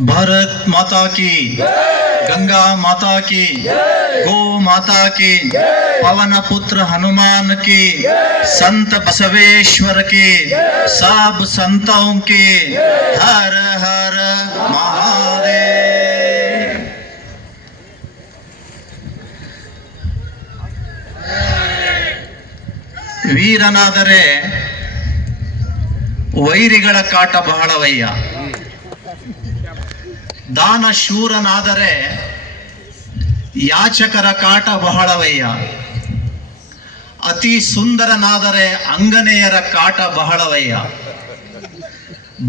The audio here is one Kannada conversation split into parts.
भारत माता की, गंगा माता की, गो माता की, पवन पुत्र हनुमान की, संत बसवेश्वर की, सब संतों की, हर हर महादेव। ವೀರನಾದರೆ ವೈರಿಗಳ ಕಾಟ ಬಹಳವಯ್ಯ, ದಾನ ಶೂರನಾದರೆ ಯಾಚಕರ ಕಾಟ ಬಹಳವಯ್ಯ, ಅತಿ ಸುಂದರನಾದರೆ ಅಂಗನೆಯರ ಕಾಟ ಬಹಳವಯ್ಯ.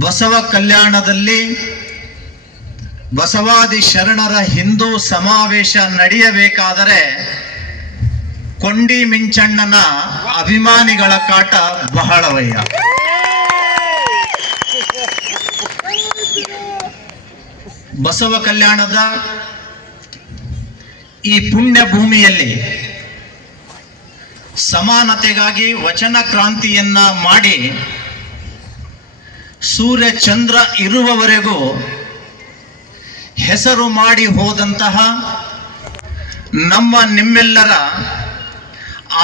ಬಸವ ಕಲ್ಯಾಣದಲ್ಲಿ ಬಸವಾದಿ ಶರಣರ ಹಿಂದೂ ಸಮಾವೇಶ ನಡೆಯಬೇಕಾದರೆ ಕೊಂಡಿ ಮಿಂಚಣ್ಣನ ಅಭಿಮಾನಿಗಳ ಕಾಟ ಬಹಳವಯ್ಯ. ಬಸವ ಕಲ್ಯಾಣದ ಈ ಪುಣ್ಯ ಭೂಮಿಯಲ್ಲಿ ಸಮಾನತೆಗಾಗಿ ವಚನ ಕ್ರಾಂತಿಯನ್ನ ಮಾಡಿ ಸೂರ್ಯ ಚಂದ್ರ ಇರುವವರೆಗೂ ಹೆಸರು ಮಾಡಿ ಹೋದಂತಹ ನಮ್ಮ ನಿಮ್ಮೆಲ್ಲರ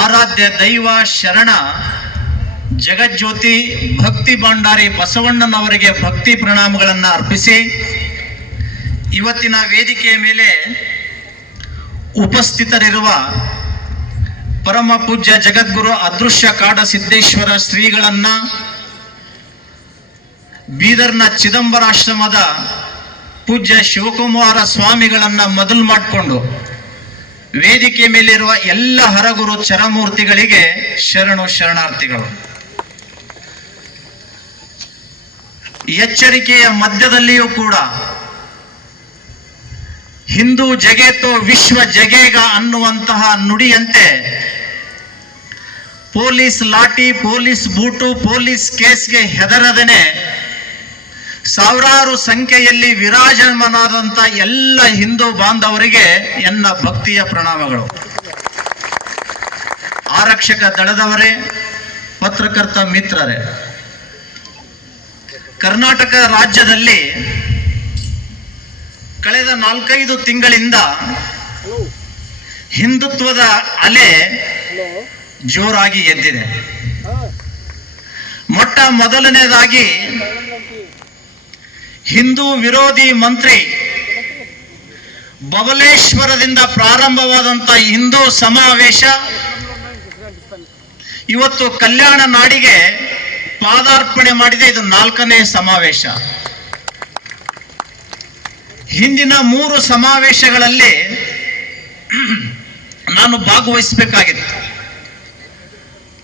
ಆರಾಧ್ಯ ದೈವ ಶರಣ ಜಗಜ್ಯೋತಿ ಭಕ್ತಿ ಭಂಡಾರಿ ಬಸವಣ್ಣನವರಿಗೆ ಭಕ್ತಿ ಪ್ರಣಾಮಗಳನ್ನು ಅರ್ಪಿಸಿ, ಇವತ್ತಿನ ವೇದಿಕೆಯ ಮೇಲೆ ಉಪಸ್ಥಿತರಿರುವ ಪರಮ ಪೂಜ್ಯ ಜಗದ್ಗುರು ಅದೃಶ್ಯ ಕಾಡ ಸಿದ್ದೇಶ್ವರ ಶ್ರೀಗಳನ್ನ, ಬೀದರ್ನ ಚಿದಂಬರಾಶ್ರಮದ ಪೂಜ್ಯ ಶಿವಕುಮಾರ ಸ್ವಾಮಿಗಳನ್ನ ಮೊದಲು ಮಾಡಿಕೊಂಡು ವೇದಿಕೆ ಮೇಲಿರುವ ಎಲ್ಲ ಹರಗುರು ಚರಮೂರ್ತಿಗಳಿಗೆ ಶರಣು ಶರಣಾರ್ಥಿಗಳು. ಎಚ್ಚರಿಕೆಯ ಮಧ್ಯದಲ್ಲಿಯೂ ಕೂಡ ಹಿಂದೂ ಜಗೇತೋ ವಿಶ್ವ ಜಗೇಗ ಅನ್ನುವಂತಹ ನುಡಿಯಂತೆ ಪೊಲೀಸ್ ಲಾಠಿ, ಪೊಲೀಸ್ ಬೂಟು, ಪೊಲೀಸ್ ಕೇಸ್ಗೆ ಹೆದರದೇನೆ ಸಾವಿರಾರು ಸಂಖ್ಯೆಯಲ್ಲಿ ವಿರಾಜಮಾನರಾದಂಥ ಎಲ್ಲ ಹಿಂದೂ ಬಾಂಧವರಿಗೆ ಎನ್ನ ಭಕ್ತಿಯ ಪ್ರಣಾಮಗಳು. ಆರಕ್ಷಕ ದಳದವರೇ, ಪತ್ರಕರ್ತ ಮಿತ್ರರೇ, ಕರ್ನಾಟಕ ರಾಜ್ಯದಲ್ಲಿ ಕಳೆದ 4-5 ತಿಂಗಳಿಂದ ಹಿಂದುತ್ವದ ಅಲೆ ಜೋರಾಗಿ ಎದ್ದಿದೆ. ಮೊಟ್ಟ ಮೊದಲನೇದಾಗಿ ಹಿಂದೂ ವಿರೋಧಿ ಮಂತ್ರಿ ಬಬಲೇಶ್ವರದಿಂದ ಪ್ರಾರಂಭವಾದಂಥ ಹಿಂದೂ ಸಮಾವೇಶ ಇವತ್ತು ಕಲ್ಯಾಣ ನಾಡಿಗೆ ಪಾದಾರ್ಪಣೆ ಮಾಡಿದೆ. ಇದು 4ನೇ ಸಮಾವೇಶ. ಹಿಂದಿನ 3 ಸಮಾವೇಶಗಳಲ್ಲಿ ನಾನು ಭಾಗವಹಿಸಬೇಕಾಗಿತ್ತು.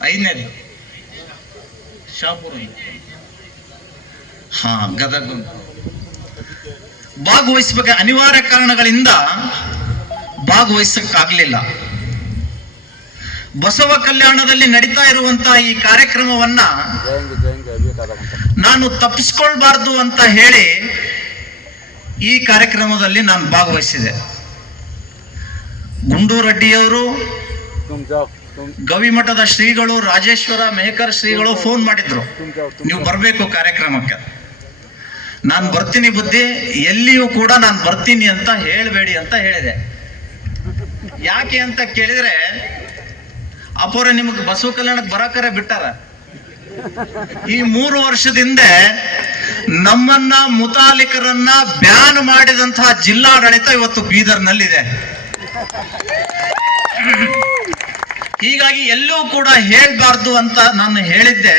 5ನೇದು ಶಾಪುರ, ಗದಗ ಭಾಗವಹಿಸಬೇಕ ಅನಿವಾರ್ಯ ಕಾರಣಗಳಿಂದ ಭಾಗವಹಿಸಕ್ಕಾಗಲಿಲ್ಲ. ಬಸವ ಕಲ್ಯಾಣದಲ್ಲಿ ನಡೀತಾ ಇರುವಂತಹ ಈ ಕಾರ್ಯಕ್ರಮವನ್ನ ನಾನು ತಪ್ಪಿಸ್ಕೊಳ್ಬಾರ್ದು ಅಂತ ಹೇಳಿ ಈ ಕಾರ್ಯಕ್ರಮದಲ್ಲಿ ನಾನು ಭಾಗವಹಿಸಿದೆ. ಗುಂಡೂರಡ್ಡಿಯವರು, ಗವಿಮಠದ ಶ್ರೀಗಳು, ರಾಜೇಶ್ವರ ಮೇಕರ್ ಶ್ರೀಗಳು ಫೋನ್ ಮಾಡಿದ್ರು, ನೀವು ಬರಬೇಕು ಕಾರ್ಯಕ್ರಮಕ್ಕೆ. ನಾನು ಬರ್ತೀನಿ ಬುದ್ಧಿ, ಎಲ್ಲಿಯೂ ಕೂಡ ನಾನು ಬರ್ತೀನಿ ಅಂತ ಹೇಳಬೇಡಿ ಅಂತ ಹೇಳಿದೆ. ಯಾಕೆ ಅಂತ ಕೇಳಿದ್ರೆ, ಅಪೋರ ನಿಮಗೆ ಬಸವ ಕಲ್ಯಾಣಕ್ಕೆ ಬರಕರೆ ಬಿಟ್ಟಾರ. ಈ 3 ವರ್ಷದಿಂದ ನಮ್ಮನ್ನ ಮುತಾಲಿಕರನ್ನ ಬ್ಯಾನ್ ಮಾಡಿದಂತಹ ಜಿಲ್ಲಾಡಳಿತ ಇವತ್ತು ಬೀದರ್ನಲ್ಲಿದೆ. ಹೀಗಾಗಿ ಎಲ್ಲೂ ಕೂಡ ಹೇಳ್ಬಾರ್ದು ಅಂತ ನಾನು ಹೇಳಿದ್ದೆ.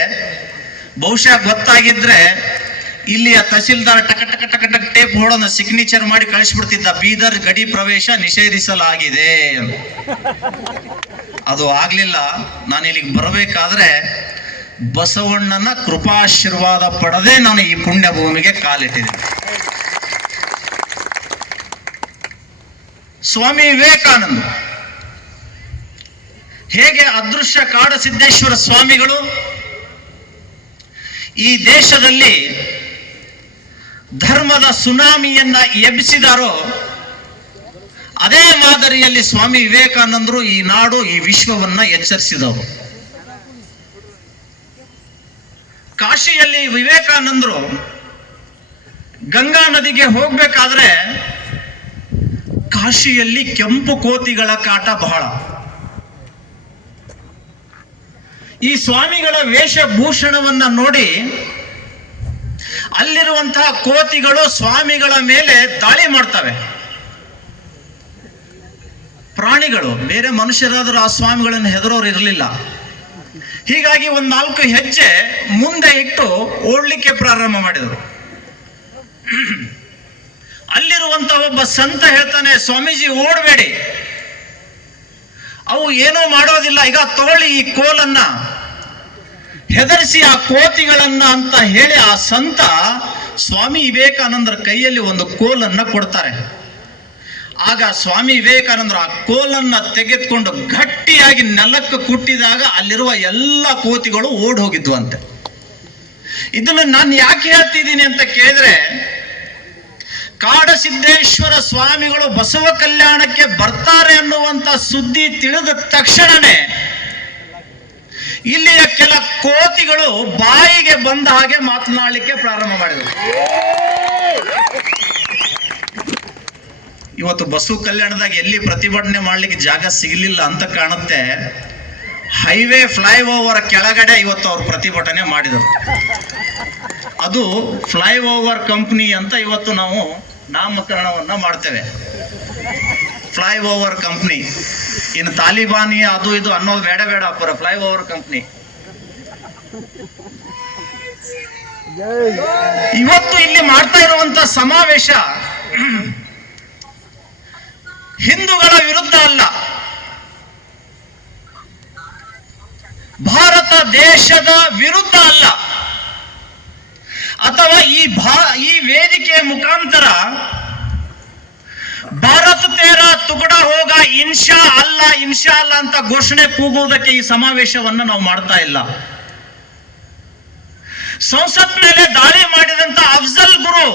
ಬಹುಶಃ ಗೊತ್ತಾಗಿದ್ರೆ ಇಲ್ಲಿಯ ತಹಸೀಲ್ದಾರ್ ಟಕ ಟಕ ಟಕ ಟಕ್ ಟೇಪ್ ಹೊಡೋಣ ಸಿಗ್ನೇಚರ್ ಮಾಡಿ ಕಳಿಸ್ಬಿಡ್ತಿದ್ದ, ಬೀದರ್ ಗಡಿ ಪ್ರವೇಶ ನಿಷೇಧಿಸಲಾಗಿದೆ. ಅದು ಆಗ್ಲಿಲ್ಲ. ನಾನು ಇಲ್ಲಿಗೆ ಬರಬೇಕಾದ್ರೆ ಬಸವಣ್ಣನ ಕೃಪಾಶೀರ್ವಾದ ಪಡೆದೇ ನಾನು ಈ ಪುಣ್ಯ ಭೂಮಿಗೆ ಕಾಲಿಟ್ಟಿದ್ದೀನಿ. ಸ್ವಾಮಿ ವಿವೇಕಾನಂದ ಹೇಗೆ ಅದೃಶ್ಯ ಕಾಡ ಸಿದ್ದೇಶ್ವರ ಸ್ವಾಮಿಗಳು ಈ ದೇಶದಲ್ಲಿ ಧರ್ಮದ ಸುನಾಮಿಯನ್ನ ಎಬ್ಬಿಸಿದಾರೋ, ಅದೇ ಮಾದರಿಯಲ್ಲಿ ಸ್ವಾಮಿ ವಿವೇಕಾನಂದರು ಈ ನಾಡು, ಈ ವಿಶ್ವವನ್ನ ಎಚ್ಚರಿಸಿದವರು. ಕಾಶಿಯಲ್ಲಿ ವಿವೇಕಾನಂದರು ಗಂಗಾ ನದಿಗೆ ಹೋಗ್ಬೇಕಾದ್ರೆ ಕಾಶಿಯಲ್ಲಿ ಕೆಂಪು ಕೋತಿಗಳ ಕಾಟ ಬಹಳ. ಈ ಸ್ವಾಮಿಗಳ ವೇಷಭೂಷಣವನ್ನ ನೋಡಿ ಅಲ್ಲಿರುವಂತಹ ಕೋತಿಗಳು ಸ್ವಾಮಿಗಳ ಮೇಲೆ ದಾಳಿ ಮಾಡ್ತವೆ. ಪ್ರಾಣಿಗಳು, ಬೇರೆ ಮನುಷ್ಯರಾದರೂ ಆ ಸ್ವಾಮಿಗಳನ್ನು ಹೆದರೋರು ಇರಲಿಲ್ಲ. ಹೀಗಾಗಿ 4 ಹೆಜ್ಜೆ ಮುಂದೆ ಇಟ್ಟು ಓಡ್ಲಿಕ್ಕೆ ಪ್ರಾರಂಭ ಮಾಡಿದರು. ಅಲ್ಲಿರುವಂತಹ ಒಬ್ಬ ಸಂತ ಹೇಳ್ತಾನೆ, ಸ್ವಾಮೀಜಿ ಓಡಬೇಡಿ, ಅವು ಏನೂ ಮಾಡೋದಿಲ್ಲ, ಈಗ ತಗೊಳ್ಳಿ ಈ ಕೋಲನ್ನ, ಹೆದರಿಸಿ ಆ ಕೋತಿಗಳನ್ನ ಅಂತ ಹೇಳಿ ಆ ಸಂತ ಸ್ವಾಮಿ ವಿವೇಕಾನಂದರ ಕೈಯಲ್ಲಿ ಒಂದು ಕೋಲನ್ನ ಕೊಡ್ತಾರೆ. ಆಗ ಸ್ವಾಮಿ ವಿವೇಕಾನಂದರು ಆ ಕೋಲನ್ನ ತೆಗೆದುಕೊಂಡು ಗಟ್ಟಿಯಾಗಿ ನೆಲಕ್ಕೆ ಕುಟ್ಟಿದಾಗ ಅಲ್ಲಿರುವ ಎಲ್ಲ ಕೋತಿಗಳು ಓಡ್ ಹೋಗಿದ್ವಂತೆ. ಇದನ್ನು ನಾನು ಯಾಕೆ ಹೇಳ್ತಿದ್ದೀನಿ ಅಂತ ಕೇಳಿದ್ರೆ, ಕಾಡಸಿದ್ದೇಶ್ವರ ಸ್ವಾಮಿಗಳು ಬಸವ ಕಲ್ಯಾಣಕ್ಕೆ ಬರ್ತಾರೆ ಅನ್ನುವಂತ ಸುದ್ದಿ ತಿಳಿದ ತಕ್ಷಣನೇ ಇಲ್ಲಿಯ ಕೆಲ ಕೋತಿಗಳು ಬಾಯಿಗೆ ಬಂದ ಹಾಗೆ ಮಾತನಾಡಲಿಕ್ಕೆ ಪ್ರಾರಂಭ ಮಾಡಿದರು. ಇವತ್ತು ಬಸವ ಕಲ್ಯಾಣದಾಗ ಎಲ್ಲಿ ಪ್ರತಿಭಟನೆ ಮಾಡ್ಲಿಕ್ಕೆ ಜಾಗ ಸಿಗಲಿಲ್ಲ ಅಂತ ಕಾಣುತ್ತೆ. ಹೈವೇ ಫ್ಲೈಓವರ್ ಕೆಳಗಡೆ ಇವತ್ತು ಅವರು ಪ್ರತಿಭಟನೆ ಮಾಡಿದರು. ಅದು ಫ್ಲೈಓವರ್ ಕಂಪ್ನಿ ಅಂತ ಇವತ್ತು ನಾವು ನಾಮಕರಣವನ್ನ ಮಾಡ್ತೇವೆ. ಫ್ಲೈಓವರ್ ಕಂಪ್ನಿ, ಇನ್ನು ತಾಲಿಬಾನಿ ಅದು ಇದು ಅನ್ನೋದು ಬೇಡ ಅಪ್ಪರ, ಫ್ಲೈಓವರ್ ಕಂಪ್ನಿ. ಇವತ್ತು ಇಲ್ಲಿ ಮಾಡ್ತಾ ಇರುವಂತ ಸಮಾವೇಶ ಹಿಂದೂಗಳ ವಿರುದ್ಧ ಅಲ್ಲ, ಭಾರತ ದೇಶದ ವಿರುದ್ಧ ಅಲ್ಲ, ಅಥವಾ ಈ ವೇದಿಕೆಯ ಮುಖಾಂತರ ಭಾರತ ತೇರ ತುಕಡ ಹೋಗ ಇನ್ಶಾ ಅಲ್ಲ ಅಂತ ಘೋಷಣೆ ಕೂಗುವುದಕ್ಕೆ ಈ ಸಮಾವೇಶವನ್ನು ನಾವು ಮಾಡ್ತಾ ಇಲ್ಲ. ಸಂಸತ್ ಮೇಲೆ ದಾಳಿ ಮಾಡಿದಂತ ಅಫ್ಜಲ್ ಗುರು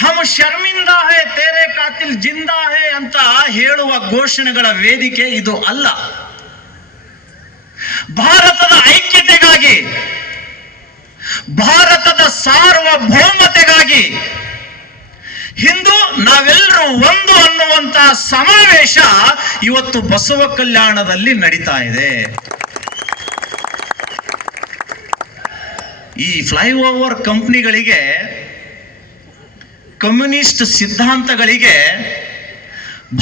ಹಮ್ ಶರ್ಮಿಂದಾ ಹೇ ತೇರೆ ಕಾತಿಲ್ ಜಿಂದಾ ಹೇ ಅಂತ ಹೇಳುವ ಘೋಷಣೆಗಳ ವೇದಿಕೆ ಇದು ಅಲ್ಲ. ಭಾರತದ ಐಕ್ಯತೆಗಾಗಿ, ಭಾರತದ ಸಾರ್ವಭೌಮತೆಗಾಗಿ ಹಿಂದೂ ನಾವೆಲ್ಲರೂ ಒಂದು ಅನ್ನುವಂತ ಸಮಾವೇಶ ಇವತ್ತು ಬಸವ ಕಲ್ಯಾಣದಲ್ಲಿ ನಡೀತಾ ಇದೆ. ಈ ಫ್ಲೈಓವರ್ ಕಂಪ್ನಿಗಳಿಗೆ, ಕಮ್ಯುನಿಸ್ಟ್ ಸಿದ್ಧಾಂತಗಳಿಗೆ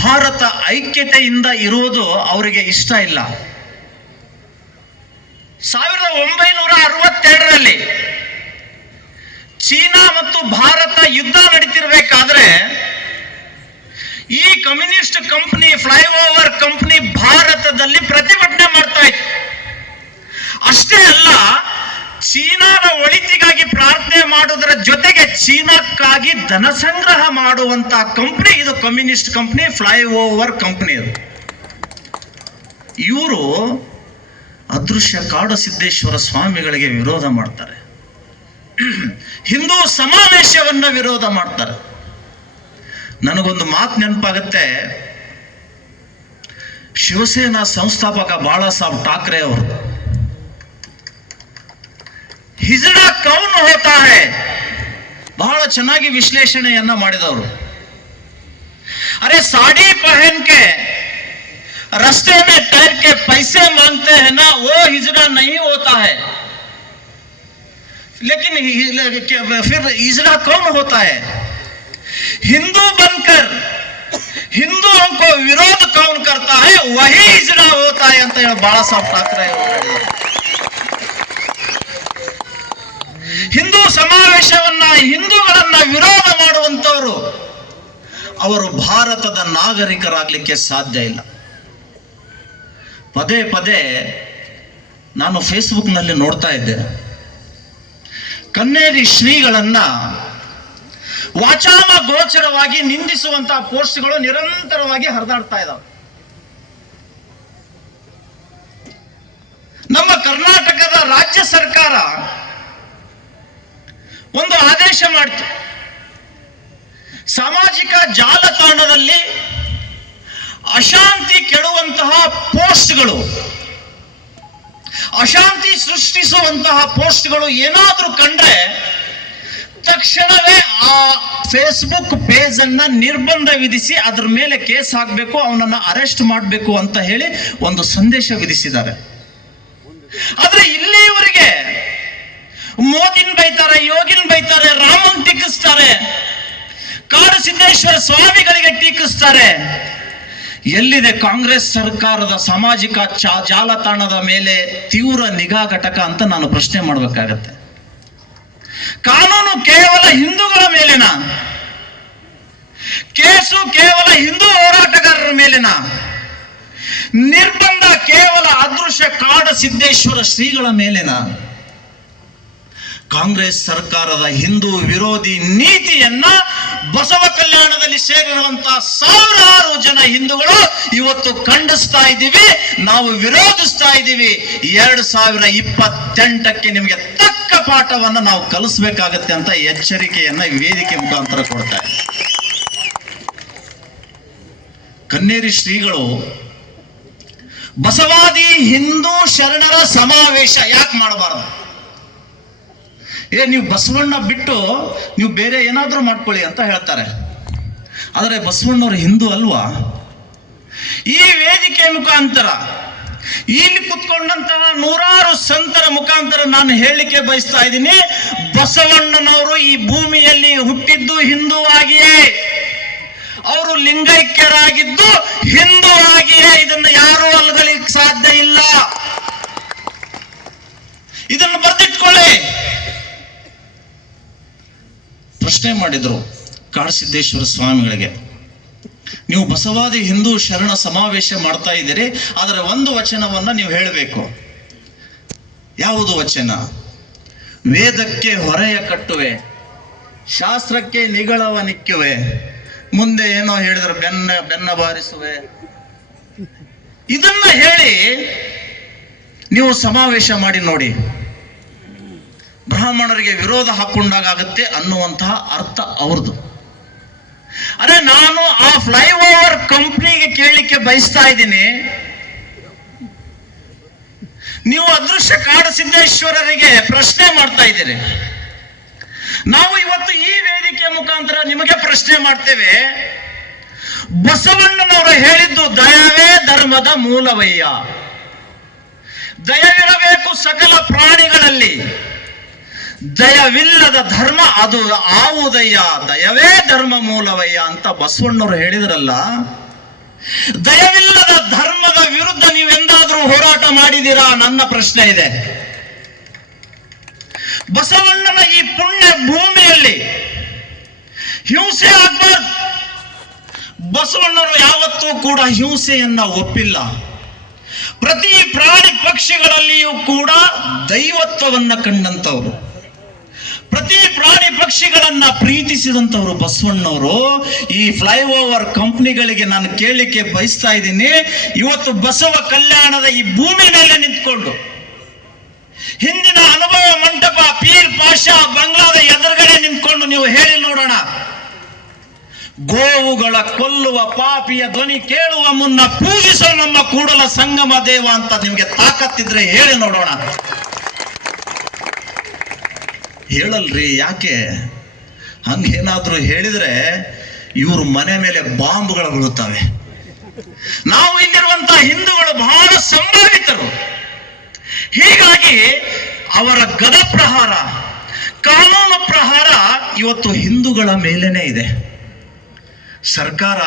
ಭಾರತ ಐಕ್ಯತೆಯಿಂದ ಇರುವುದು ಅವರಿಗೆ ಇಷ್ಟ ಇಲ್ಲ. 1962ರಲ್ಲಿ ಚೀನಾ ಮತ್ತು ಭಾರತ ಯುದ್ಧ ನಡೀತಿರ್ಬೇಕಾದ್ರೆ ಈ ಕಮ್ಯುನಿಸ್ಟ್ ಕಂಪನಿ, ಫ್ಲೈಓವರ್ ಕಂಪನಿ ಭಾರತದಲ್ಲಿ ಪ್ರತಿಭಟನೆ ಮಾಡ್ತಾ ಇತ್ತು. ಅಷ್ಟೇ ಅಲ್ಲ, ಚೀನಾದ ಒಳಿತಿಗಾಗಿ ಪ್ರಾರ್ಥನೆ ಮಾಡುವುದರ ಜೊತೆಗೆ ಚೀನಾಕ್ಕಾಗಿ ಧನ ಸಂಗ್ರಹ ಮಾಡುವಂತ ಕಂಪನಿ ಇದು ಕಮ್ಯುನಿಸ್ಟ್ ಕಂಪನಿ, ಫ್ಲೈಓವರ್ ಕಂಪನಿ. ಅದು ಇವರು ಅದೃಶ್ಯ ಕಾಡಸಿದ್ದೇಶ್ವರ ಸ್ವಾಮಿಗಳಿಗೆ ವಿರೋಧ ಮಾಡ್ತಾರೆ, ಹಿಂದೂ ಸಮಾವೇಶವನ್ನ ವಿರೋಧ ಮಾಡ್ತಾರೆ. ನನಗೊಂದು ಮಾತು ನೆನಪಾಗುತ್ತೆ. ಶಿವಸೇನಾ ಸಂಸ್ಥಾಪಕ ಬಾಳಾ ಸಾಹೇಬ್ ಠಾಕ್ರೆ ಅವರು ಹಿಜಡಾ ಕೌನ್ ಹೋತಾ ಹೈ ಬಹಳ ಚೆನ್ನಾಗಿ ವಿಶ್ಲೇಷಣೆಯನ್ನ ಮಾಡಿದವರು. ಅರೆ साड़ी पहन के रास्ते में ठहर के पैसे मांगते हैं ना, वो हिजड़ा नहीं होता है. लेकिन फिर हिजड़ा कौन होता है? हिंदू बनकर हिंदुओं को विरोध कौन करता है, वही हिजड़ा होता है ಅಂತ ಹೇಳಿ ಬಾಳಾ ಸಾಹೇಬ್ ಠಾಕ್ರೆ ಅವರು. ಹಿಂದೂ ಸಮಾವೇಶವನ್ನ, ಹಿಂದೂಗಳನ್ನ ವಿರೋಧ ಮಾಡುವಂತವರು ಅವರು ಭಾರತದ ನಾಗರಿಕರಾಗಲಿಕ್ಕೆ ಸಾಧ್ಯ ಇಲ್ಲ. ಪದೇ ಪದೇ ನಾನು ಫೇಸ್ಬುಕ್ನಲ್ಲಿ ನೋಡ್ತಾ ಇದ್ದೆ, ಕನ್ನೇರಿ ಶ್ರೀಗಳನ್ನ ವಾಚಾಮ ಗೋಚರವಾಗಿ ನಿಂದಿಸುವಂತಹ ಪೋಸ್ಟ್ಗಳು ನಿರಂತರವಾಗಿ ಹರಿದಾಡ್ತಾ ಇದ್ದಾವೆ. ನಮ್ಮ ಕರ್ನಾಟಕದ ರಾಜ್ಯ ಸರ್ಕಾರ ಒಂದು ಆದೇಶ ಮಾಡಿತು. ಸಾಮಾಜಿಕ ಜಾಲತಾಣದಲ್ಲಿ ಅಶಾಂತಿ ಕೆಡುವಂತಹ ಪೋಸ್ಟ್ಗಳು, ಅಶಾಂತಿ ಸೃಷ್ಟಿಸುವಂತಹ ಪೋಸ್ಟ್ಗಳು ಏನಾದ್ರೂ ಕಂಡ್ರೆ ತಕ್ಷಣವೇ ಆ ಫೇಸ್ಬುಕ್ ಪೇಜ್ ಅನ್ನ ನಿರ್ಬಂಧ ವಿಧಿಸಿ ಅದ್ರ ಮೇಲೆ ಕೇಸ್ ಹಾಕಬೇಕು, ಅವನನ್ನ ಅರೆಸ್ಟ್ ಮಾಡಬೇಕು ಅಂತ ಹೇಳಿ ಒಂದು ಸಂದೇಶ ವಿಧಿಸಿದ್ದಾರೆ. ಆದ್ರೆ ಇಲ್ಲಿಯವರೆಗೆ ಮೋದಿನ್ ಬೈತಾರೆ, ಯೋಗಿನ್ ಬೈತಾರೆ, ರಾಮನ್ ಟೀಕಿಸ್ತಾರೆ, ಕಾಡಸಿದ್ದೇಶ್ವರ ಸ್ವಾಮಿಗಳಿಗೆ ಟೀಕಿಸ್ತಾರೆ. ಎಲ್ಲಿದೆ ಕಾಂಗ್ರೆಸ್ ಸರ್ಕಾರದ ಸಾಮಾಜಿಕ ಜಾಲತಾಣದ ಮೇಲೆ ತೀವ್ರ ನಿಗಾ ಘಟಕ ಅಂತ ನಾನು ಪ್ರಶ್ನೆ ಮಾಡಬೇಕಾಗತ್ತೆ. ಕಾನೂನು ಕೇವಲ ಹಿಂದೂಗಳ ಮೇಲಿನ, ಕೇಸು ಕೇವಲ ಹಿಂದೂ ಹೋರಾಟಗಾರರ ಮೇಲಿನ, ನಿರ್ಬಂಧ ಕೇವಲ ಅದೃಶ್ಯ ಕಾಡಸಿದ್ದೇಶ್ವರ ಶ್ರೀಗಳ ಮೇಲಿನ. ಕಾಂಗ್ರೆಸ್ ಸರ್ಕಾರದ ಹಿಂದೂ ವಿರೋಧಿ ನೀತಿಯನ್ನ ಬಸವ ಕಲ್ಯಾಣದಲ್ಲಿ ಸೇರಿರುವಂತಹ ಸಾವಿರಾರು ಜನ ಹಿಂದೂಗಳು ಇವತ್ತು ಖಂಡಿಸ್ತಾ ಇದ್ದೀವಿ, ನಾವು ವಿರೋಧಿಸ್ತಾ ಇದ್ದೀವಿ. 2028ಕ್ಕೆ ನಿಮಗೆ ತಕ್ಕ ಪಾಠವನ್ನ ನಾವು ಕಲಿಸ್ಬೇಕಾಗತ್ತೆ ಅಂತ ಎಚ್ಚರಿಕೆಯನ್ನ ವೇದಿಕೆ ಮುಖಾಂತರ ಕೊಡ್ತಾರೆ. ಕನ್ನೇರಿ ಶ್ರೀಗಳು ಬಸವಾದಿ ಹಿಂದೂ ಶರಣರ ಸಮಾವೇಶ ಯಾಕೆ ಮಾಡಬಾರದು? ನೀವು ಬಸವಣ್ಣ ಬಿಟ್ಟು ನೀವು ಬೇರೆ ಏನಾದ್ರೂ ಮಾಡ್ಕೊಳ್ಳಿ ಅಂತ ಹೇಳ್ತಾರೆ. ಆದರೆ ಬಸವಣ್ಣವರು ಹಿಂದೂ ಅಲ್ವಾ? ಈ ವೇದಿಕೆ ಮುಖಾಂತರ ಇಲ್ಲಿ ಕುತ್ಕೊಂಡಂತಹ ನೂರಾರು ಸಂತರ ಮುಖಾಂತರ ನಾನು ಹೇಳಿಕೆ ಬಯಸ್ತಾ ಇದ್ದೀನಿ, ಬಸವಣ್ಣನವರು ಈ ಭೂಮಿಯಲ್ಲಿ ಹುಟ್ಟಿದ್ದು ಹಿಂದೂ ಆಗಿಯೇ, ಅವರು ಲಿಂಗೈಕ್ಯರಾಗಿದ್ದು ಹಿಂದೂ ಆಗಿಯೇ. ಇದನ್ನು ಯಾರೂ ಅಲ್ಗಳಿಗೆ ಸಾಧ್ಯ ಇಲ್ಲ. ಇದನ್ನು ಬರೆದಿಟ್ಕೊಳ್ಳಿ. ಪ್ರಶ್ನೆ ಮಾಡಿದ್ರು ಕಾಡಸಿದ್ದೇಶ್ವರ ಸ್ವಾಮಿಗಳಿಗೆ, ನೀವು ಬಸವಾದಿ ಹಿಂದೂ ಶರಣ ಸಮಾವೇಶ ಮಾಡ್ತಾ ಇದ್ದೀರಿ, ಆದರೆ ಒಂದು ವಚನವನ್ನ ನೀವು ಹೇಳಬೇಕು. ಯಾವುದು ವಚನ? ವೇದಕ್ಕೆ ಹೊರೆಯ ಕಟ್ಟುವೆ, ಶಾಸ್ತ್ರಕ್ಕೆ ನಿಗಳವ ನಿಕ್ಕುವೆ, ಮುಂದೆ ಏನೋ ಹೇಳಿದ್ರೆ ಬೆನ್ನ ಬಾರಿಸುವೆ. ಇದನ್ನ ಹೇಳಿ ನೀವು ಸಮಾವೇಶ ಮಾಡಿ ನೋಡಿ, ಬ್ರಾಹ್ಮಣರಿಗೆ ವಿರೋಧ ಹಾಕೊಂಡಾಗತ್ತೆ ಅನ್ನುವಂತಹ ಅರ್ಥ ಅವ್ರದ್ದು. ಅರೆ, ನಾನು ಆ ಫ್ಲೈಓವರ್ ಕಂಪ್ನಿಗೆ ಕೇಳಲಿಕ್ಕೆ ಬಯಸ್ತಾ ಇದ್ದೀನಿ, ನೀವು ಅದೃಶ್ಯ ಕಾಡಸಿದ್ದೇಶ್ವರರಿಗೆ ಪ್ರಶ್ನೆ ಮಾಡ್ತಾ ಇದ್ದೀರಿ. ನಾವು ಇವತ್ತು ಈ ವೇದಿಕೆ ಮುಖಾಂತರ ನಿಮಗೆ ಪ್ರಶ್ನೆ ಮಾಡ್ತೇವೆ. ಬಸವಣ್ಣನವರು ಹೇಳಿದ್ದು ದಯವೇ ಧರ್ಮದ ಮೂಲವಯ್ಯ, ದಯವಿರಬೇಕು ಸಕಲ ಪ್ರಾಣಿಗಳಲ್ಲಿ, ದಯವಿಲ್ಲದ ಧರ್ಮ ಅದು ಆವುದಯ್ಯ, ದಯವೇ ಧರ್ಮ ಮೂಲವಯ್ಯ ಅಂತ ಬಸವಣ್ಣವರು ಹೇಳಿದ್ರಲ್ಲ. ದಯವಿಲ್ಲದ ಧರ್ಮದ ವಿರುದ್ಧ ನೀವೆಂದಾದ್ರೂ ಹೋರಾಟ ಮಾಡಿದ್ದೀರಾ? ನನ್ನ ಪ್ರಶ್ನೆ ಇದೆ. ಬಸವಣ್ಣನ ಈ ಪುಣ್ಯ ಭೂಮಿಯಲ್ಲಿ ಹಿಂಸೆ ಆಗ್ಬಾರ್ದು. ಬಸವಣ್ಣರು ಯಾವತ್ತೂ ಕೂಡ ಹಿಂಸೆಯನ್ನ ಒಪ್ಪಿಲ್ಲ. ಪ್ರತಿ ಪ್ರಾಣಿ ಪಕ್ಷಿಗಳಲ್ಲಿಯೂ ಕೂಡ ದೈವತ್ವವನ್ನ ಕಂಡಂತವರು, ಪ್ರತಿ ಪ್ರಾಣಿ ಪಕ್ಷಿಗಳನ್ನ ಪ್ರೀತಿಸಿದಂತವರು ಬಸವಣ್ಣವರು. ಈ ಫ್ಲೈಓವರ್ ಕಂಪ್ನಿಗಳಿಗೆ ನಾನು ಕೇಳಲಿಕ್ಕೆ ಬಯಸ್ತಾ ಇದ್ದೀನಿ, ಇವತ್ತು ಬಸವ ಕಲ್ಯಾಣದ ಈ ಭೂಮಿ ಮೇಲೆ ನಿಂತ್ಕೊಂಡು ಹಿಂದಿನ ಅನುಭವ ಮಂಟಪ ಪೀರ್ ಪಾಷಾ ಬಂಗ್ಲಾದ ಎದುರುಗಡೆ ನಿಂತ್ಕೊಂಡು ನೀವು ಹೇಳಿ ನೋಡೋಣ, ಗೋವುಗಳ ಕೊಲ್ಲುವ ಪಾಪಿಯ ಧ್ವನಿ ಕೇಳುವ ಮುನ್ನ ಪೂಜಿಸೋ ನಮ್ಮ ಕೂಡಲ ಸಂಗಮ ದೇವ ಅಂತ ನಿಮಗೆ ತಾಕತ್ತಿದ್ರೆ ಹೇಳಿ ನೋಡೋಣ. ಹೇಳಲ್ರಿ, ಯಾಕೆ? ಹಂಗೇನಾದ್ರೂ ಹೇಳಿದ್ರೆ ಇವರು ಮನೆ ಮೇಲೆ ಬಾಂಬ್ಗಳು ಬೀಳುತ್ತವೆ. ನಾವು ಇಲ್ಲಿರುವಂತಹ ಹಿಂದೂಗಳು ಬಹಳ ಸಂಭಾವಿತರು. ಹೀಗಾಗಿ ಅವರ ಗದ ಪ್ರಹಾರ, ಕಾನೂನು ಪ್ರಹಾರ ಇವತ್ತು ಹಿಂದೂಗಳ ಮೇಲೇನೆ ಇದೆ. ಸರ್ಕಾರ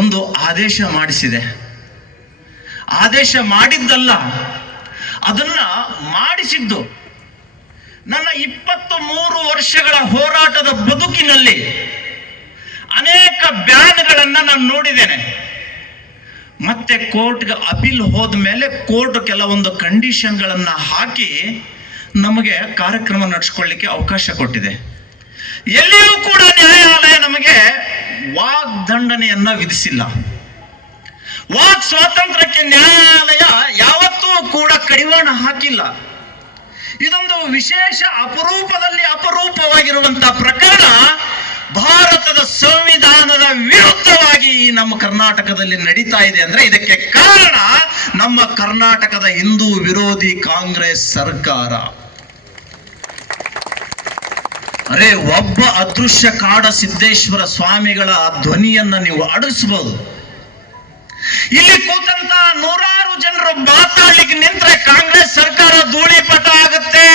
ಒಂದು ಆದೇಶ ಮಾಡಿಸಿದೆ. ಆದೇಶ ಮಾಡಿದ್ದಲ್ಲ, ಅದನ್ನ ಮಾಡಿಸಿದ್ದು. ನನ್ನ 23 ವರ್ಷಗಳ ಹೋರಾಟದ ಬದುಕಿನಲ್ಲಿ ಅನೇಕ ಬ್ಯಾನ್ಗಳನ್ನ ನಾನು ನೋಡಿದ್ದೇನೆ. ಮತ್ತೆ ಕೋರ್ಟ್ಗೆ ಅಪೀಲ್ ಹೋದ ಮೇಲೆ ಕೋರ್ಟ್ ಕೆಲವೊಂದು ಕಂಡೀಷನ್ಗಳನ್ನ ಹಾಕಿ ನಮಗೆ ಕಾರ್ಯಕ್ರಮ ನಡೆಸ್ಕೊಳ್ಳಿಕ್ಕೆ ಅವಕಾಶ ಕೊಟ್ಟಿದೆ. ಎಲ್ಲಿಯೂ ಕೂಡ ನ್ಯಾಯಾಲಯ ನಮಗೆ ವಾಗ್ದಂಡನೆಯನ್ನ ವಿಧಿಸಿಲ್ಲ. ವಾಕ್ ಸ್ವಾತಂತ್ರ್ಯಕ್ಕೆ ನ್ಯಾಯಾಲಯ ಯಾವತ್ತೂ ಕೂಡ ಕಡಿವಾಣ ಹಾಕಿಲ್ಲ. ಇದೊಂದು ವಿಶೇಷ ಅಪರೂಪದಲ್ಲಿ ಅಪರೂಪವಾಗಿರುವಂತಹ ಪ್ರಕರಣ ಭಾರತದ ಸಂವಿಧಾನದ ವಿರುದ್ಧವಾಗಿ ನಮ್ಮ ಕರ್ನಾಟಕದಲ್ಲಿ ನಡೀತಾ ಇದೆ ಅಂದ್ರೆ ಇದಕ್ಕೆ ಕಾರಣ ನಮ್ಮ ಕರ್ನಾಟಕದ ಹಿಂದೂ ವಿರೋಧಿ ಕಾಂಗ್ರೆಸ್ ಸರ್ಕಾರ. ಅರೆ, ಒಬ್ಬ ಅದೃಶ್ಯ ಕಾಡ ಸಿದ್ದೇಶ್ವರ ಸ್ವಾಮಿಗಳ ಧ್ವನಿಯನ್ನ ನೀವು ಅಡಗಿಸಬಹುದು. ಇಲ್ಲಿ ಕೂತಂತ ನೂರಾರು ಜನರು ಮಾತಾಡ್ಲಿಕ್ಕೆ ನಿಂತ್ರೆ ಕಾಂಗ್ರೆಸ್ ಸರ್ಕಾರ ಧೂಳಿಪಟ ಆಗುತ್ತೆ.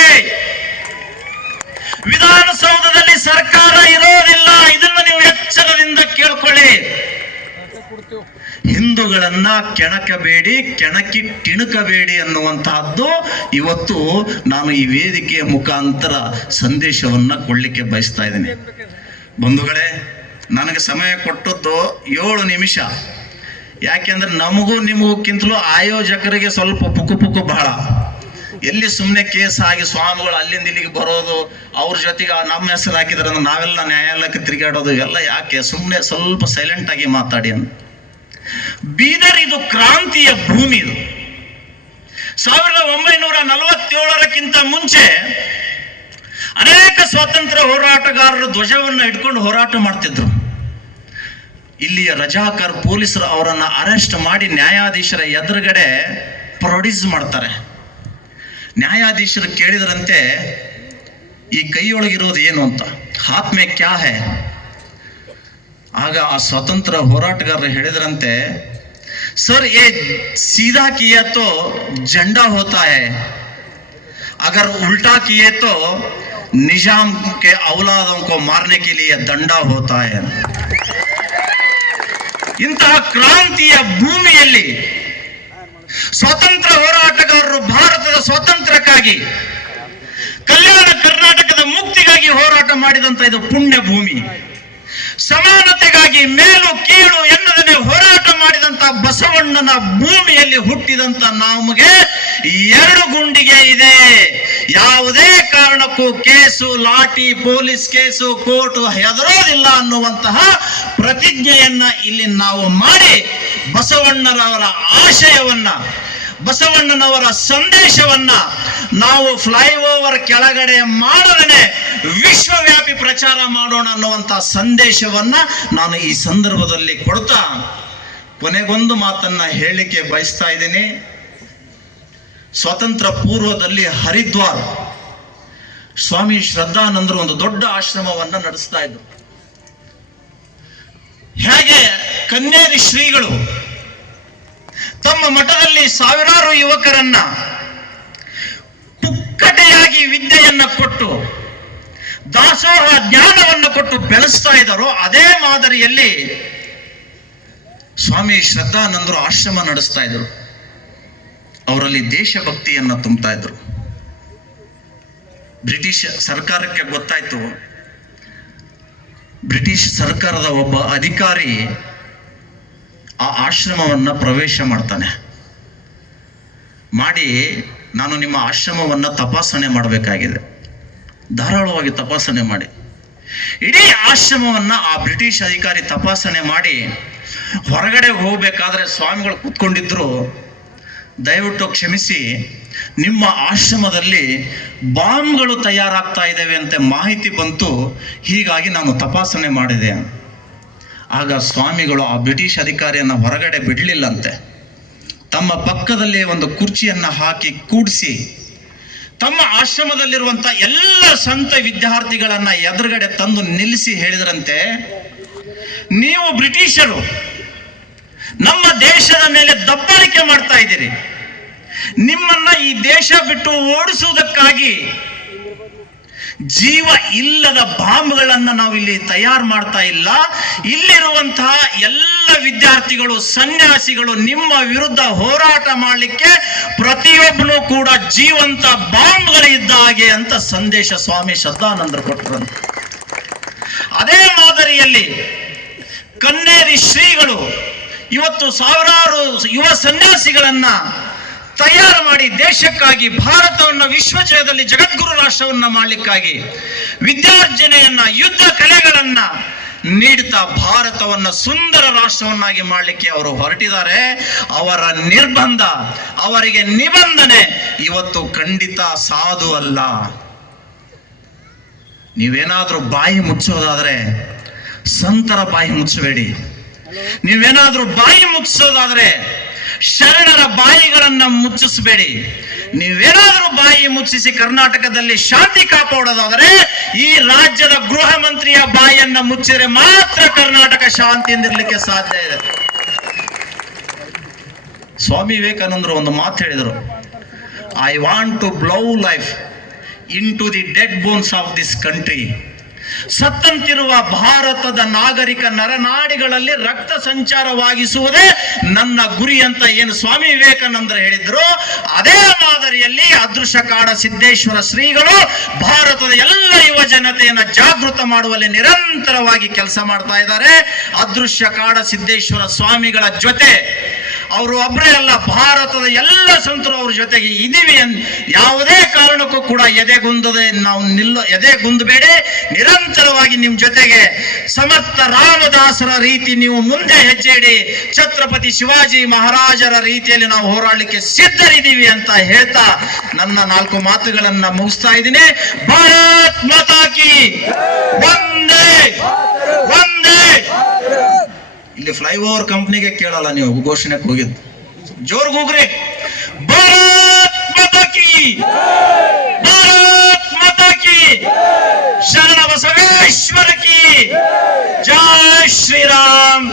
ವಿಧಾನಸೌಧದಲ್ಲಿ ಸರ್ಕಾರ ಇರೋದಿಲ್ಲ. ಇದನ್ನು ನೀವು ಎಚ್ಚರದಿಂದ ಕೇಳ್ಕೊಳ್ಳಿ. ಹಿಂದೂಗಳನ್ನ ಕೆಣಕಬೇಡಿ, ಕೆಣಕಿ ಟಿಣಕಬೇಡಿ ಅನ್ನುವಂತಹದ್ದು ಇವತ್ತು ನಾನು ಈ ವೇದಿಕೆಯ ಮುಖಾಂತರ ಸಂದೇಶವನ್ನ ಕೊಡ್ಲಿಕ್ಕೆ ಬಯಸ್ತಾ ಇದ್ದೀನಿ. ಬಂಧುಗಳೇ, ನನಗೆ ಸಮಯ ಕೊಟ್ಟದ್ದು 7 ನಿಮಿಷ. ಯಾಕೆಂದ್ರೆ ನಮಗೂ ನಿಮಗೋಕ್ಕಿಂತಲೂ ಆಯೋಜಕರಿಗೆ ಸ್ವಲ್ಪ ಪುಕ್ಕು ಬಹಳ. ಎಲ್ಲಿ ಸುಮ್ಮನೆ ಕೇಸ್ ಆಗಿ ಸ್ವಾಮಿಗಳು ಅಲ್ಲಿಂದ ಇಲ್ಲಿಗೆ ಬರೋದು, ಅವ್ರ ಜೊತೆಗೆ ನಮ್ಮ ಹೆಸರು ಹಾಕಿದ್ರೆ ನಾವೆಲ್ಲ ನ್ಯಾಯಾಲಯಕ್ಕೆ ತಿರುಗಾಡೋದು, ಎಲ್ಲ ಯಾಕೆ? ಸುಮ್ಮನೆ ಸ್ವಲ್ಪ ಸೈಲೆಂಟ್ ಆಗಿ ಮಾತಾಡಿ ಅಂತ. ಬೀದರ್ ಇದು ಕ್ರಾಂತಿಯ ಭೂಮಿ. ಇದು 1947ಕ್ಕಿಂತ ಮುಂಚೆ ಅನೇಕ ಸ್ವಾತಂತ್ರ್ಯ ಹೋರಾಟಗಾರರು ಧ್ವಜವನ್ನು ಇಟ್ಕೊಂಡು ಹೋರಾಟ ಮಾಡ್ತಿದ್ರು. ಇಲ್ಲಿಯ ರಜಾಕರ್ ಪೊಲೀಸರು ಅವರನ್ನ ಅರೆಸ್ಟ್ ಮಾಡಿ ನ್ಯಾಯಾಧೀಶರ ಎದುರುಗಡೆ ಪ್ರೊಡ್ಯೂಸ್ ಮಾಡ್ತಾರೆ. ನ್ಯಾಯಾಧೀಶರು ಕೇಳಿದ್ರಂತೆ, ಈ ಕೈಯೊಳಗಿರೋದು ಏನು ಅಂತ, ಹಾತ್ ಮೇ ಕ್ಯಾ ಹೈ? ಆಗ ಆ ಸ್ವತಂತ್ರ ಹೋರಾಟಗಾರರು ಹೇಳಿದ್ರಂತೆ, ಸರ್ ये सीधा किया तो झंडा होता है, अगर उल्टा किए तो निजाम के औलादों को मारने के लिए दंडा होता है. ಇಂತಹ ಕ್ರಾಂತಿಯ ಭೂಮಿಯಲ್ಲಿ ಸ್ವಾತಂತ್ರ್ಯ ಹೋರಾಟಗಾರರು ಭಾರತದ ಸ್ವಾತಂತ್ರ್ಯಕ್ಕಾಗಿ, ಕಲ್ಯಾಣ ಕರ್ನಾಟಕದ ಮುಕ್ತಿಗಾಗಿ ಹೋರಾಟ ಮಾಡಿದಂತ ಇದು ಪುಣ್ಯ ಭೂಮಿ. ಸಮಾನತೆಗಾಗಿ ಮೇಲು ಕೀಳು ಎನ್ನದೇ ಹೋರಾಟ ಮಾಡಿದಂತ ಬಸವಣ್ಣನ ಭೂಮಿಯಲ್ಲಿ ಹುಟ್ಟಿದಂತ ನಮಗೆ 2 ಗುಂಡಿಗೆ ಇದೆ. ಯಾವುದೇ ಕಾರಣಕ್ಕೂ ಕೇಸು, ಲಾಠಿ, ಪೊಲೀಸ್ ಕೇಸು, ಕೋರ್ಟ್ ಹೆದರೋದಿಲ್ಲ ಅನ್ನುವಂತಹ ಪ್ರತಿಜ್ಞೆಯನ್ನ ಇಲ್ಲಿ ನಾವು ಮಾಡಿ ಬಸವಣ್ಣನವರ ಆಶಯವನ್ನ, ಬಸವಣ್ಣನವರ ಸಂದೇಶವನ್ನ ನಾವು ಫ್ಲೈಓವರ್ ಕೆಳಗಡೆ ಮಾಡದೇ ವಿಶ್ವವ್ಯಾಪಿ ಪ್ರಚಾರ ಮಾಡೋಣ ಅನ್ನುವಂಥ ಸಂದೇಶವನ್ನ ನಾನು ಈ ಸಂದರ್ಭದಲ್ಲಿ ಕೊಡ್ತಾ ಕೊನೆಗೊಂದು ಮಾತನ್ನ ಹೇಳಲಿಕ್ಕೆ ಬಯಸ್ತಾ ಇದ್ದೀನಿ. ಸ್ವಾತಂತ್ರ್ಯ ಪೂರ್ವದಲ್ಲಿ ಹರಿದ್ವಾರ್ ಸ್ವಾಮಿ ಶ್ರದ್ಧಾನಂದರು ಒಂದು ದೊಡ್ಡ ಆಶ್ರಮವನ್ನ ನಡೆಸ್ತಾ ಇದ್ರು. ಹೇಗೆ ಕನ್ನೇರಿ ಶ್ರೀಗಳು ತಮ್ಮ ಮಠದಲ್ಲಿ ಸಾವಿರಾರು ಯುವಕರನ್ನ ಪುಕ್ಕಟೆಯಾಗಿ ವಿದ್ಯೆಯನ್ನ ಕೊಟ್ಟು, ದಾಸೋಹ ಜ್ಞಾನವನ್ನು ಕೊಟ್ಟು ಬೆಳೆಸ್ತಾ ಇದ್ದಾರೋ, ಅದೇ ಮಾದರಿಯಲ್ಲಿ ಸ್ವಾಮಿ ಶ್ರದ್ಧಾನಂದರು ಆಶ್ರಮ ನಡೆಸ್ತಾ ಇದ್ರು. ಅವರಲ್ಲಿ ದೇಶಭಕ್ತಿಯನ್ನ ತುಂಬುತ್ತಾ ಇದ್ರು. ಬ್ರಿಟಿಷ್ ಸರ್ಕಾರಕ್ಕೆ ಗೊತ್ತಾಯ್ತು. ಬ್ರಿಟಿಷ್ ಸರ್ಕಾರದ ಒಬ್ಬ ಅಧಿಕಾರಿ ಆ ಆಶ್ರಮವನ್ನ ಪ್ರವೇಶ ಮಾಡ್ತಾನೆ. ಮಾಡಿ, ನಾನು ನಿಮ್ಮ ಆಶ್ರಮವನ್ನ ತಪಾಸಣೆ ಮಾಡಬೇಕಾಗಿದೆ, ಧಾರಾಳವಾಗಿ ತಪಾಸಣೆ ಮಾಡಿ. ಇಡೀ ಆಶ್ರಮವನ್ನ ಆ ಬ್ರಿಟಿಷ್ ಅಧಿಕಾರಿ ತಪಾಸಣೆ ಮಾಡಿ ಹೊರಗಡೆ ಹೋಗ್ಬೇಕಾದ್ರೆ ಸ್ವಾಮಿಗಳು ಕೂತ್ಕೊಂಡಿದ್ರು. ದಯವಿಟ್ಟು ಕ್ಷಮಿಸಿ, ನಿಮ್ಮ ಆಶ್ರಮದಲ್ಲಿ ಬಾಂಬ್ಗಳು ತಯಾರಾಗ್ತಾ ಇದ್ದಾವೆ ಅಂತ ಮಾಹಿತಿ ಬಂತು, ಹೀಗಾಗಿ ನಾನು ತಪಾಸಣೆ ಮಾಡಿದೆ. ಆಗ ಸ್ವಾಮಿಗಳು ಆ ಬ್ರಿಟಿಷ್ ಅಧಿಕಾರಿಯನ್ನ ಹೊರಗಡೆ ಬಿಡಲಿಲ್ಲಂತೆ. ತಮ್ಮ ಪಕ್ಕದಲ್ಲಿ ಒಂದು ಕುರ್ಚಿಯನ್ನ ಹಾಕಿ ಕೂಡಿಸಿ ತಮ್ಮ ಆಶ್ರಮದಲ್ಲಿರುವಂತ ಎಲ್ಲ ಸಂತ ವಿದ್ಯಾರ್ಥಿಗಳನ್ನ ಎದುರುಗಡೆ ತಂದು ನಿಲ್ಲಿಸಿ ಹೇಳಿದ್ರಂತೆ, ನೀವು ಬ್ರಿಟಿಷರು ನಮ್ಮ ದೇಶದ ಮೇಲೆ ದಬ್ಬಾಳಿಕೆ ಮಾಡ್ತಾ ಇದ್ದೀರಿ. ನಿಮ್ಮನ್ನ ಈ ದೇಶ ಬಿಟ್ಟು ಓಡಿಸುವುದಕ್ಕಾಗಿ ಜೀವ ಇಲ್ಲದ ಬಾಂಬ್ಗಳನ್ನ ನಾವು ಇಲ್ಲಿ ತಯಾರು ಮಾಡ್ತಾ ಇಲ್ಲ. ಇಲ್ಲಿರುವಂತಹ ಎಲ್ಲ ವಿದ್ಯಾರ್ಥಿಗಳು, ಸನ್ಯಾಸಿಗಳು ನಿಮ್ಮ ವಿರುದ್ಧ ಹೋರಾಟ ಮಾಡಲಿಕ್ಕೆ ಪ್ರತಿಯೊಬ್ಬನು ಕೂಡ ಜೀವಂತ ಬಾಂಬ್ಗಳಿದ್ದ ಹಾಗೆ ಅಂತ ಸಂದೇಶ ಸ್ವಾಮಿ ಶ್ರದ್ಧಾನಂದರು ಕೊಟ್ಟರಂತೆ. ಅದೇ ಮಾದರಿಯಲ್ಲಿ ಕನ್ನೇರಿ ಶ್ರೀಗಳು ಇವತ್ತು ಸಾವಿರಾರು ಯುವ ಸನ್ಯಾಸಿಗಳನ್ನ ತಯಾರು ಮಾಡಿ ದೇಶಕ್ಕಾಗಿ, ಭಾರತವನ್ನು ವಿಶ್ವಜಯದಲ್ಲಿ ಜಗದ್ಗುರು ರಾಷ್ಟ್ರವನ್ನ ಮಾಡಲಿಕ್ಕಾಗಿ ವಿದ್ಯಾರ್ಜನೆಯನ್ನ, ಯುದ್ಧ ಕಲೆಗಳನ್ನ ನೀಡುತ್ತಾ ಭಾರತವನ್ನ ಸುಂದರ ರಾಷ್ಟ್ರವನ್ನಾಗಿ ಮಾಡಲಿಕ್ಕೆ ಅವರು ಹೊರಟಿದ್ದಾರೆ. ಅವರ ನಿರ್ಬಂಧ, ಅವರಿಗೆ ನಿಬಂಧನೆ ಇವತ್ತು ಖಂಡಿತ ಸಾಧು ಅಲ್ಲ. ನೀವೇನಾದ್ರೂ ಬಾಯಿ ಮುಚ್ಚೋದಾದ್ರೆ ಸಂತರ ಬಾಯಿ ಮುಚ್ಚಬೇಡಿ. ನೀವೇನಾದ್ರೂ ಬಾಯಿ ಮುಚ್ಚೋದಾದ್ರೆ ಶರಣರ ಬಾಯಿಗಳನ್ನ ಮುಚ್ಚಿಸಬೇಡಿ. ನೀವೇನಾದರೂ ಬಾಯಿ ಮುಚ್ಚಿಸಿ ಕರ್ನಾಟಕದಲ್ಲಿ ಶಾಂತಿ ಕಾಪಾಡೋದಾದರೆ ಈ ರಾಜ್ಯದ ಗೃಹ ಮಂತ್ರಿಯ ಬಾಯಿಯನ್ನ ಮುಚ್ಚಿದರೆ ಮಾತ್ರ ಕರ್ನಾಟಕ ಶಾಂತಿಯಿಂದಿರ್ಲಿಕ್ಕೆ ಸಾಧ್ಯ ಇದೆ. ಸ್ವಾಮಿ ವಿವೇಕಾನಂದರು ಒಂದು ಮಾತು ಹೇಳಿದರು, I want to blow life in to the dead bones of this country. ಸತ್ತಂತಿರುವ ಭಾರತದ ನಾಗರಿಕ ನರನಾಡಿಗಳಲ್ಲಿ ರಕ್ತ ಸಂಚಾರವಾಗಿಸುವುದೇ ನನ್ನ ಗುರಿ ಅಂತ ಏನು ಸ್ವಾಮಿ ವಿವೇಕಾನಂದರು ಹೇಳಿದ್ರು, ಅದೇ ಮಾದರಿಯಲ್ಲಿ ಅದೃಶ್ಯ ಕಾಡ ಸಿದ್ದೇಶ್ವರ ಶ್ರೀಗಳು ಭಾರತದ ಎಲ್ಲ ಯುವ ಜನತೆಯನ್ನ ಜಾಗೃತ ಮಾಡುವಲ್ಲಿ ನಿರಂತರವಾಗಿ ಕೆಲಸ ಮಾಡ್ತಾ ಇದ್ದಾರೆ. ಅದೃಶ್ಯ ಕಾಡ ಸಿದ್ದೇಶ್ವರ ಸ್ವಾಮಿಗಳ ಜೊತೆ ಅವರು ಒಬ್ಬರೇ ಅಲ್ಲ, ಭಾರತದ ಎಲ್ಲ ಸಂತರು ಅವ್ರ ಜೊತೆಗೆ ಇದೀವಿ. ಯಾವುದೇ ಕಾರಣಕ್ಕೂ ಕೂಡ ಎದೆಗುಂದಬೇಡಿ. ನಿರಂತರವಾಗಿ ನಿಮ್ ಜೊತೆಗೆ ಸಮರ್ಥ ರಾಮದಾಸರ ರೀತಿ ನೀವು ಮುಂದೆ ಹೆಜ್ಜೆ ಇಡಿ. ಛತ್ರಪತಿ ಶಿವಾಜಿ ಮಹಾರಾಜರ ರೀತಿಯಲ್ಲಿ ನಾವು ಹೋರಾಡಲಿಕ್ಕೆ ಸಿದ್ಧರಿದ್ದೀವಿ ಅಂತ ಹೇಳ್ತಾ ನನ್ನ 4 ಮಾತುಗಳನ್ನ ಮುಗಿಸ್ತಾ ಇದ್ದೀನಿ. ಭಾರತ್ ಮಾತಾ ಕಿ ವಂದೇ ವಂದೇ. ಇಲ್ಲಿ ಫ್ಲೈಓವರ್ ಕಂಪ್ನಿಗೆ ಕೇಳಲ್ಲ, ನೀವು ಘೋಷಣೆಗೆ ಹೋಗಿದ್ದು ಜೋರ್ ಹೋಗ್ರಿ. ಭಾರತ್ ಮಾತಾ ಕಿ, ಭಾರತ್ ಮಾತಾ ಕಿ, ಶರಣ ಬಸವೇಶ್ವರ ಕಿ ಜೈ ಶ್ರೀರಾಮ್.